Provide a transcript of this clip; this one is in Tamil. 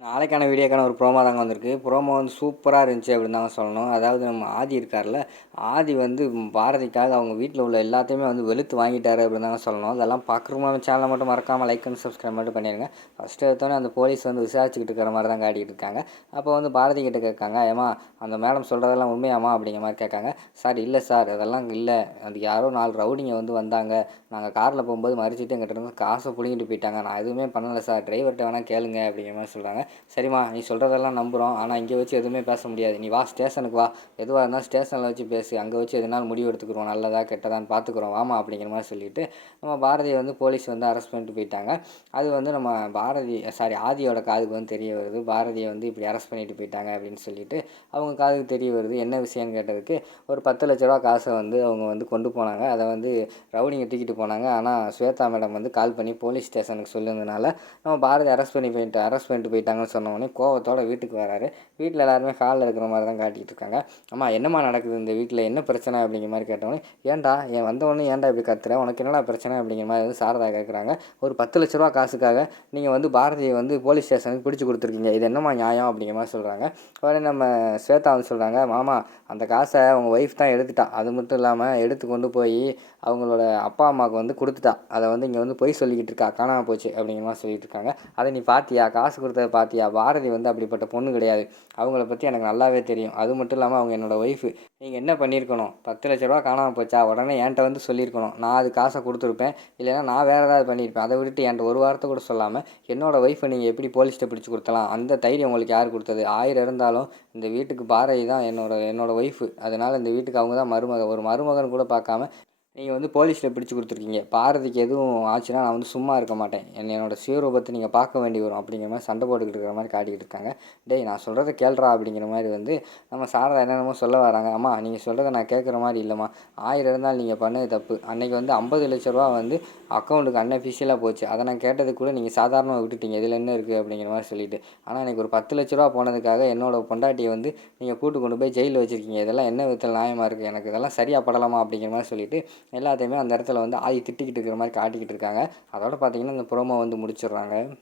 நாளைக்கான வீடியோக்கான ஒரு ப்ரோமோ தாங்க வந்திருக்கு. ப்ரோமோ வந்து சூப்பராக இருந்துச்சு அப்படின்னு தாங்க சொல்லணும். அதாவது நம்ம ஆதி இருக்கார்ல ஆதி வந்து பாரதிக்காக அவங்க வீட்டில் உள்ள எல்லாத்தையுமே வந்து வெளுத்து வாங்கிட்டாரு அப்படின்னு தாங்க சொல்லணும். அதெல்லாம் பார்க்குறோமா சேனலை மட்டும் மறக்காமல் லைக் அண்ட் சப்ஸ்கிரைப் மட்டும் பண்ணிடுங்க ஃபஸ்ட்டு எடுத்தோன்னே அந்த போலீஸ் வந்து விசாரிச்சுக்கிட்டு இருக்கிற மாதிரி தான் காட்டிகிட்டு இருக்காங்க. அப்போ வந்து பாரதி கிட்ட கேட்காங்க ஏமா அந்த மேடம் சொல்கிறதெல்லாம் உண்மையாமா அப்படிங்கிற மாதிரி கேட்காங்க. சார் இல்லை சார் அதெல்லாம் இல்லை. அது யாரோ நாலு ரவுடிங்க வந்து வந்தாங்க. நாங்கள் காரில் போகும்போது மறிச்சிட்டு எங்கிட்ட இருந்து காசை பிடிங்கிட்டு போயிட்டாங்க. நான் எதுவுமே பண்ணலை சார். டிரைவர்கிட்ட வேணால் கேளுங்க அப்படிங்கிற மாதிரி சொல்கிறாங்க சரிம்மா நீ சொல்கிறதெல்லாம் நம்புகிறோம் ஆனால் இங்கே வச்சு எதுவுமே பேச முடியாது. நீ வா ஸ்டேஷனுக்கு வா. எதுவாக இருந்தாலும் ஸ்டேஷனில் வச்சு பேசு. அங்கே வச்சு எதுனாலும் முடிவு எடுத்துக்கிறோம் நல்லதா கெட்டதான்னு பார்த்துக்குறோம். வாமா அப்படிங்கிற மாதிரி சொல்லிட்டு நம்ம பாரதியை வந்து போலீஸ் வந்து அரெஸ்ட் பண்ணிட்டு போயிட்டாங்க. அது வந்து நம்ம பாரதி சாரி ஆதியோட காதுக்கு வந்து தெரிய வருது. பாரதியை வந்து இப்படி அரெஸ்ட் பண்ணிட்டு போயிட்டாங்க அப்படின்னு சொல்லிட்டு அவங்க காதுக்கு தெரிய வருது. என்ன விஷயம்னு கேட்டதுக்கு ஒரு பத்து லட்ச ரூபா காசை வந்து அவங்க வந்து கொண்டு போனாங்க. அதை வந்து ரவுடிங்க தூக்கிட்டு போனாங்க. ஆனால் ஸ்வேதா மேடம் வந்து கால் பண்ணி போலீஸ் ஸ்டேஷனுக்கு சொல்லியிருந்தனால நம்ம பாரதி அரெஸ்ட் பண்ணி போயிட்டு அரெஸ்ட் பண்ணிட்டு போயிட்டாங்க. சொன்ன உடனே கோவத்தோட வீட்டுக்கு வராரு. வீட்டில் எல்லாருமே ஹாலில் இருக்கிற மாதிரி தான் காட்டிகிட்டு இருக்காங்க. அம்மா என்னம்மா நடக்குது இந்த வீட்டில் என்ன பிரச்சனை அப்படிங்கிற மாதிரி கேட்டவொடனே ஏன்டா என் வந்தவொடனே ஏன்டா இப்படி கத்துற? உனக்கு என்னடா பிரச்சனை அப்படிங்கிற மாதிரி வந்து சாரதா கேட்குறாங்க ஒரு பத்து லட்ச ரூபா காசுக்காக நீங்கள் வந்து பாரதியை வந்து போலீஸ் ஸ்டேஷனுக்கு பிடிச்சி கொடுத்துருக்கீங்க. இது என்னம்மா நியாயம் அப்படிங்கிற மாதிரி சொல்கிறாங்க உடனே நம்ம ஸ்வேதா வந்து சொல்கிறாங்க மாமா அந்த காசை அவங்க ஒய்ஃப் தான் எடுத்துட்டா. அது மட்டும் இல்லாமல் எடுத்து கொண்டு போய் அவங்களோட அப்பா அம்மாவுக்கு வந்து கொடுத்துட்டா. அதை வந்து இங்கே வந்து பொய் சொல்லிக்கிட்டு இருக்கா? காணாமல் போச்சு அப்படிங்கிற மாதிரி சொல்லிட்டு இருக்காங்க. அதை நீ பார்த்தியா காசு கொடுத்ததை பார்த்தியா பாரதி வந்து அப்படிப்பட்ட பொண்ணு கிடையாது. அவங்கள பற்றி எனக்கு நல்லாவே தெரியும். அது மட்டும் இல்லாமல் அவங்க என்னோடய ஒய்ஃபு நீங்கள் என்ன பண்ணியிருக்கணும்? பத்து லட்ச ரூபா காணாமல் போச்சா? உடனே என்கிட்ட வந்து சொல்லியிருக்கணும். நான் அது காசை கொடுத்துருப்பேன். இல்லைன்னா நான் வேறு ஏதாவது பண்ணியிருப்பேன். அதை விட்டுட்டு என்கிட்ட ஒரு வாரத்தை கூட சொல்லாமல் என்னோடய ஒய்ஃபை நீங்கள் எப்படி போலீஸ்கிட்ட பிடிச்சி கொடுத்தலாம் அந்த தைரியம் உங்களுக்கு யார் கொடுத்தது? ஆயிரம் இருந்தாலும் இந்த வீட்டுக்கு பாரதி தான் என்னோட என்னோடய ஒய்ஃபு அதனால் இந்த வீட்டுக்கு அவங்க தான் மருமக. ஒரு மருமகன் கூட பார்க்காம நீங்கள் வந்து போலீஸில் பிடிச்சி கொடுத்துருக்கீங்க. பாரதிக்கு எதுவும் ஆச்சுன்னா நான் வந்து சும்மா இருக்க மாட்டேன். என்ன என்னோடய சுயரூபத்தை நீங்கள் பார்க்க வேண்டி வரும் அப்படிங்கிற மாதிரி சண்டை போட்டுக்கிட்டு இருக்கிற மாதிரி காட்டிக்கிட்டு இருக்காங்க. டேய் நான் சொல்கிறத கேள்றா அப்படிங்கிற மாதிரி வந்து நம்ம சாரதா என்னென்னமோ சொல்ல வராங்க. அம்மா நீங்கள் சொல்கிறத நான் கேட்குற மாதிரி இல்லைம்மா. ஆயிரம் இருந்தால் நீங்கள் பண்ணது தப்பு. அன்றைக்கி வந்து ஐம்பது லட்ச ரூபா வந்து அக்கௌண்ட்டுக்கு அன்அஃபிஷியலாக போச்சு. அதை நான் கேட்டது கூட நீங்கள் சாதாரணமாக விட்டுட்டீங்க. இதில் என்ன இருக்குது அப்படிங்கிற மாதிரி சொல்லிட்டு. ஆனால் எனக்கு ஒரு பத்து லட்ச ரூபா போனதுக்காக என்னோட பொண்டாட்டியை வந்து நீங்கள் கூட்டு கொண்டு போய் ஜெயிலில் வச்சுருக்கீங்க. இதெல்லாம் என்ன விதத்தில் நியாயமாக இருக்குது எனக்கு இதெல்லாம் சரியாக படலாமா அப்படிங்கிற மாதிரி சொல்லிட்டு எல்லாத்தையுமே அந்த இடத்துல வந்து ஆதி திட்டிக்கிட்டு இருக்கிற மாதிரி காட்டிக்கிட்டு இருக்காங்க. அதோட பார்த்தீங்கன்னா இந்த ப்ரோமோ வந்து முடிச்சிடுறாங்க.